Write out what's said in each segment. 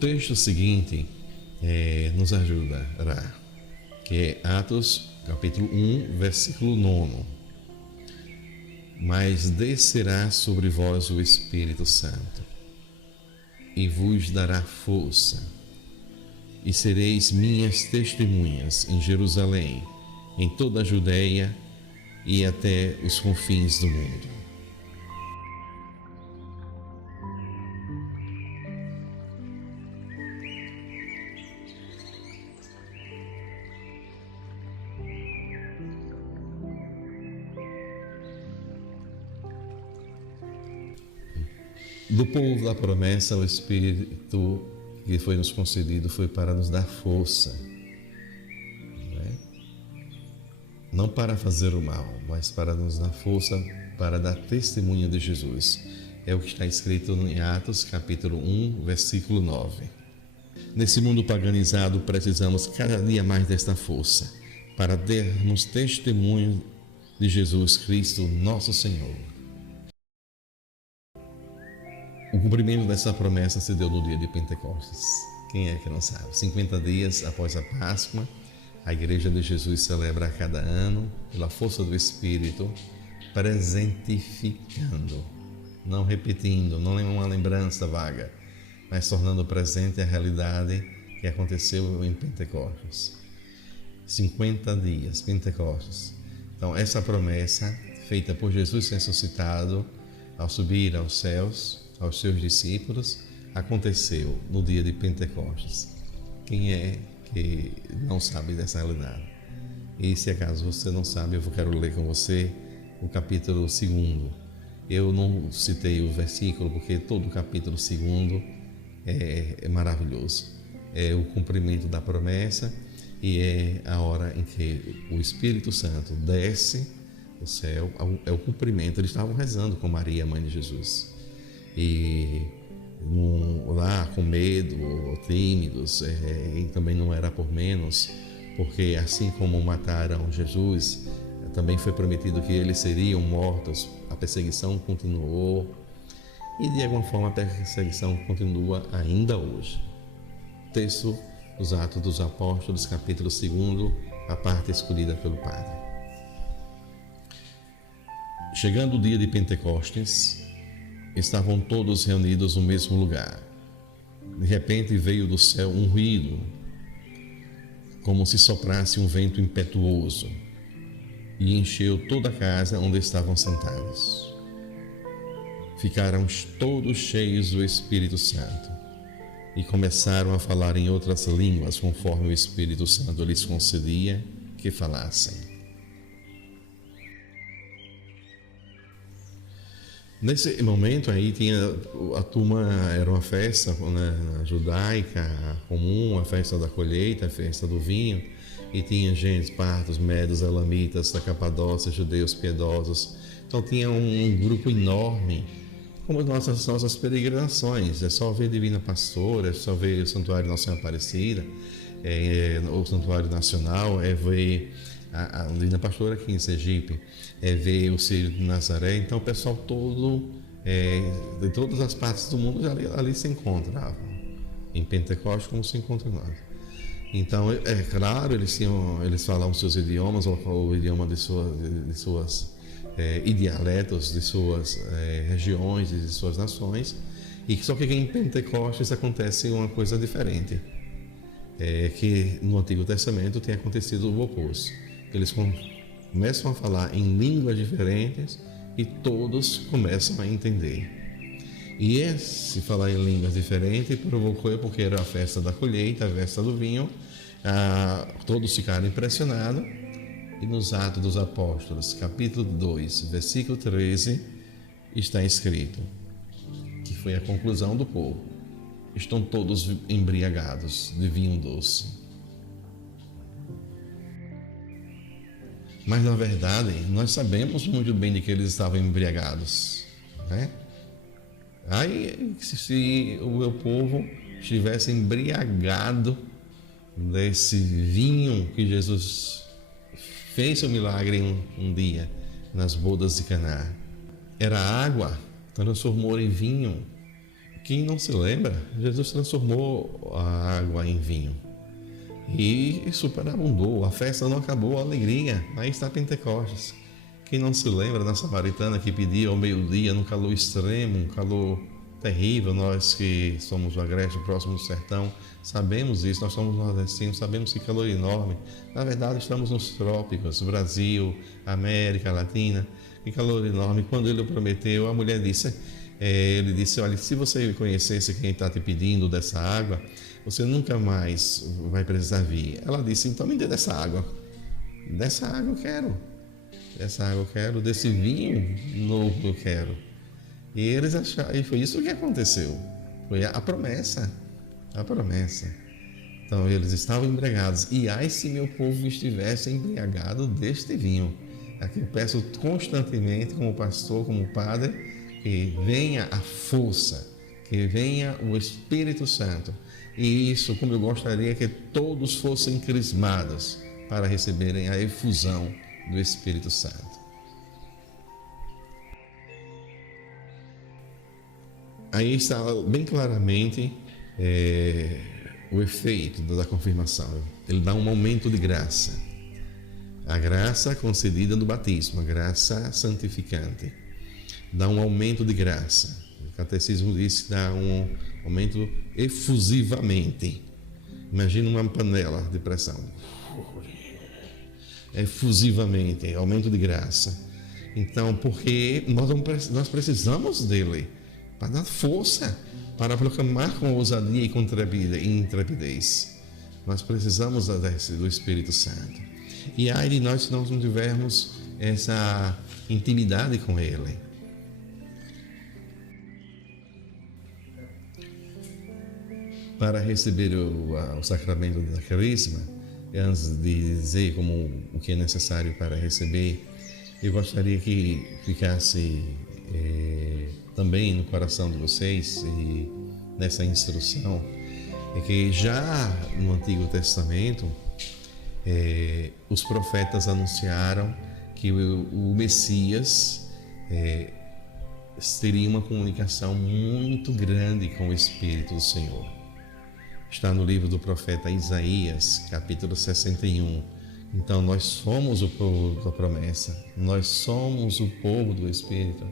texto seguinte nos ajudará, que é Atos capítulo 1, versículo 9. Mas descerá sobre vós o Espírito Santo, e vos dará força, e sereis minhas testemunhas em Jerusalém, em toda a Judeia e até os confins do mundo. Do povo da promessa, o Espírito que foi nos concedido foi para nos dar força, não para fazer o mal, mas para nos dar força para dar testemunho de Jesus. É o que está escrito em Atos capítulo 1, versículo 9. Nesse mundo paganizado, precisamos cada dia mais desta força para darmos testemunho de Jesus Cristo, nosso Senhor. O cumprimento dessa promessa se deu no dia de Pentecostes. Quem é que não sabe? 50 dias após a Páscoa, a Igreja de Jesus celebra a cada ano, pela força do Espírito, presentificando, não repetindo, não é uma lembrança vaga, mas tornando presente a realidade que aconteceu em Pentecostes. 50 dias, Pentecostes. Então, essa promessa, feita por Jesus ressuscitado, ao subir aos céus, aos seus discípulos, aconteceu no dia de Pentecostes. Quem é que não sabe dessa realidade? E se acaso você não sabe, eu quero ler com você o capítulo 2. Eu não citei o versículo porque todo o capítulo 2 é maravilhoso. É o cumprimento da promessa e é a hora em que o Espírito Santo desce do céu, é o cumprimento. Eles estavam rezando com Maria, mãe de Jesus. E lá com medo, tímidos, e também não era por menos, porque assim como mataram Jesus, também foi prometido que eles seriam mortos. A perseguição continuou e de alguma forma a perseguição continua ainda hoje. Texto dos Atos dos Apóstolos, capítulo 2, a parte escolhida pelo Padre. Chegando o dia de Pentecostes, estavam todos reunidos no mesmo lugar. De repente veio do céu um ruído, como se soprasse um vento impetuoso, e encheu toda a casa onde estavam sentados. Ficaram todos cheios do Espírito Santo e começaram a falar em outras línguas, conforme o Espírito Santo lhes concedia que falassem. Nesse momento aí tinha a turma, era uma festa, né, judaica comum, a festa da colheita, a festa do vinho, e tinha gente, partos, medos, elamitas, da Capadócia, judeus piedosos. Então tinha um grupo enorme, como nossas peregrinações. É só ver Divina Pastora, é só ver o Santuário Nossa Senhora Aparecida, o Santuário Nacional, é ver a Divina Pastora aqui em Sergipe, é ver o Círio de Nazaré. Então o pessoal todo, de todas as partes do mundo ali se encontravam, em Pentecostes como se encontra nós. Então, é claro, eles falavam seus idiomas, o idioma de suas dialetos, de suas regiões, de suas nações, e só que em Pentecostes acontece uma coisa diferente, que no Antigo Testamento tem acontecido o oposto. Eles começam a falar em línguas diferentes e todos começam a entender. E esse falar em línguas diferentes provocou, porque era a festa da colheita, a festa do vinho, todos ficaram impressionados. E nos Atos dos Apóstolos, capítulo 2, versículo 13, está escrito, que foi a conclusão do povo: estão todos embriagados de vinho doce. Mas na verdade, nós sabemos muito bem de que eles estavam embriagados, né? Aí, se o meu povo estivesse embriagado desse vinho que Jesus fez seu milagre em um dia nas bodas de Caná, era água, transformou em vinho, Quem não se lembra, Jesus transformou a água em vinho e superabundou. A festa não acabou, a alegria. Aí está Pentecostes. Quem não se lembra da samaritana que pedia ao meio-dia, num calor extremo, um calor terrível? Nós que somos do Agreste, próximo do sertão, sabemos isso. Nós somos nordestinos, sabemos que calor enorme. Na verdade, estamos nos trópicos, Brasil, América Latina. Que calor enorme. Quando ele prometeu, a mulher disse... ele disse, olha, se você conhecesse quem está te pedindo dessa água, você nunca mais vai precisar vir. Ela disse, então me dê dessa água. Dessa água eu quero. Dessa água eu quero, desse vinho novo eu quero. E eles acharam, e foi isso que aconteceu. Foi a promessa. A promessa. Então eles estavam embriagados. E ai se meu povo estivesse embriagado deste vinho. Aqui eu peço constantemente, como pastor, como padre, que venha a força, que venha o Espírito Santo. E isso, como eu gostaria que todos fossem crismados para receberem a efusão do Espírito Santo. Aí está bem claramente o efeito da confirmação. Ele dá um aumento de graça. A graça concedida no batismo, a graça santificante. Dá um aumento de graça. O catecismo diz que dá um aumento efusivamente. Imagina uma panela de pressão. Efusivamente, aumento de graça. Então, porque nós precisamos dele para dar força, para proclamar com ousadia e com intrepidez. Nós precisamos do Espírito Santo. E ai de nós se nós não tivermos essa intimidade com ele. Para receber o sacramento da Crisma, antes de dizer o que é necessário para receber, eu gostaria que ficasse também no coração de vocês e nessa instrução, é que já no Antigo Testamento, os profetas anunciaram que o Messias teria uma comunicação muito grande com o Espírito do Senhor. Está no livro do profeta Isaías, capítulo 61. Então, nós somos o povo da promessa, nós somos o povo do Espírito,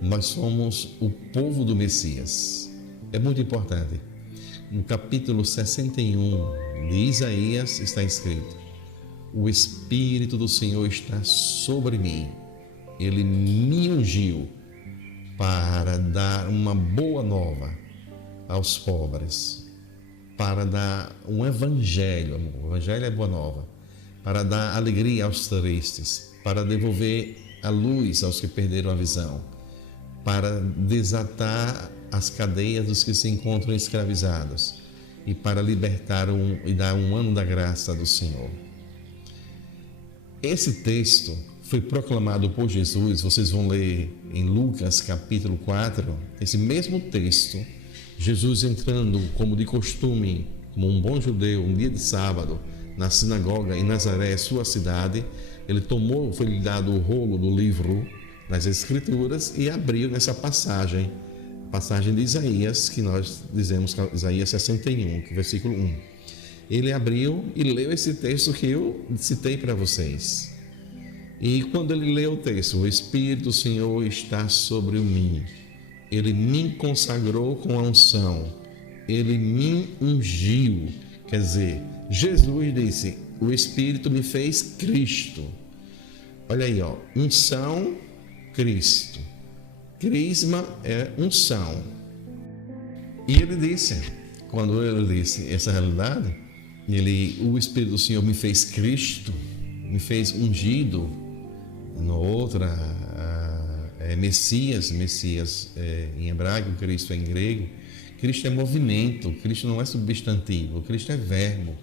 nós somos o povo do Messias. É muito importante. No capítulo 61 de Isaías está escrito: o Espírito do Senhor está sobre mim, Ele me ungiu para dar uma boa nova aos pobres, para dar um evangelho, o evangelho é boa nova, para dar alegria aos tristes, para devolver a luz aos que perderam a visão, para desatar as cadeias dos que se encontram escravizados e para libertar e dar um ano da graça do Senhor. Esse texto foi proclamado por Jesus, vocês vão ler em Lucas capítulo 4, esse mesmo texto. Jesus entrando, como de costume, como um bom judeu, um dia de sábado, na sinagoga em Nazaré, sua cidade, ele foi-lhe dado o rolo do livro das Escrituras e abriu nessa passagem de Isaías, que nós dizemos que é Isaías 61, versículo 1. Ele abriu e leu esse texto que eu citei para vocês. E quando ele leu o texto, o Espírito do Senhor está sobre mim. Ele me consagrou com a unção, Ele me ungiu. Quer dizer, Jesus disse, o Espírito me fez Cristo. Olha aí, unção, Cristo. Crisma é unção. E ele disse, quando ele disse essa realidade, o Espírito do Senhor me fez Cristo, me fez ungido. Na outra, Messias em hebraico, Cristo é em grego. Cristo é movimento, Cristo não é substantivo, Cristo é verbo.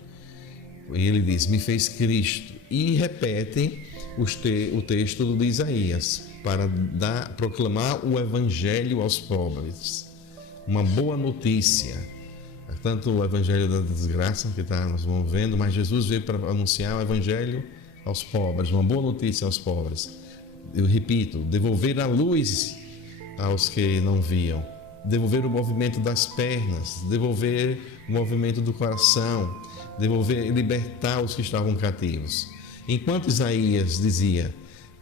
E ele diz, me fez Cristo. E repete o texto de Isaías para proclamar o evangelho aos pobres. Uma boa notícia. Tanto o evangelho da desgraça que nós vamos vendo, mas Jesus veio para anunciar o evangelho aos pobres, uma boa notícia aos pobres. Eu repito, devolver a luz aos que não viam, devolver o movimento das pernas, devolver o movimento do coração, devolver, libertar os que estavam cativos. Enquanto Isaías dizia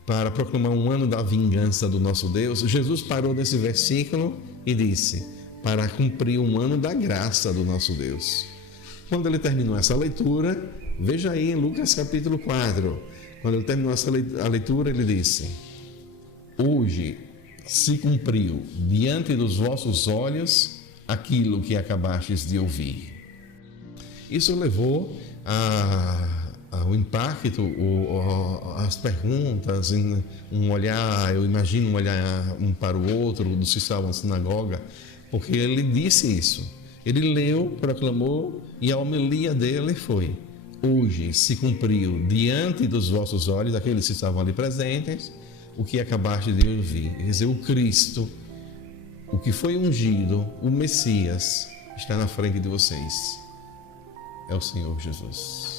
para proclamar um ano da vingança do nosso Deus, Jesus parou nesse versículo e disse para cumprir um ano da graça do nosso Deus. Quando ele terminou essa leitura, veja aí em Lucas capítulo 4, quando ele terminou a leitura, ele disse: hoje se cumpriu diante dos vossos olhos aquilo que acabastes de ouvir. Isso levou ao impacto, as perguntas, um olhar, eu imagino um olhar um para o outro dos que estavam na sinagoga, porque ele disse isso. Ele leu, proclamou e a homilia dele foi: hoje se cumpriu diante dos vossos olhos, aqueles que estavam ali presentes, o que acabaste de ouvir. Quer dizer, o Cristo, o que foi ungido, o Messias, está na frente de vocês. É o Senhor Jesus.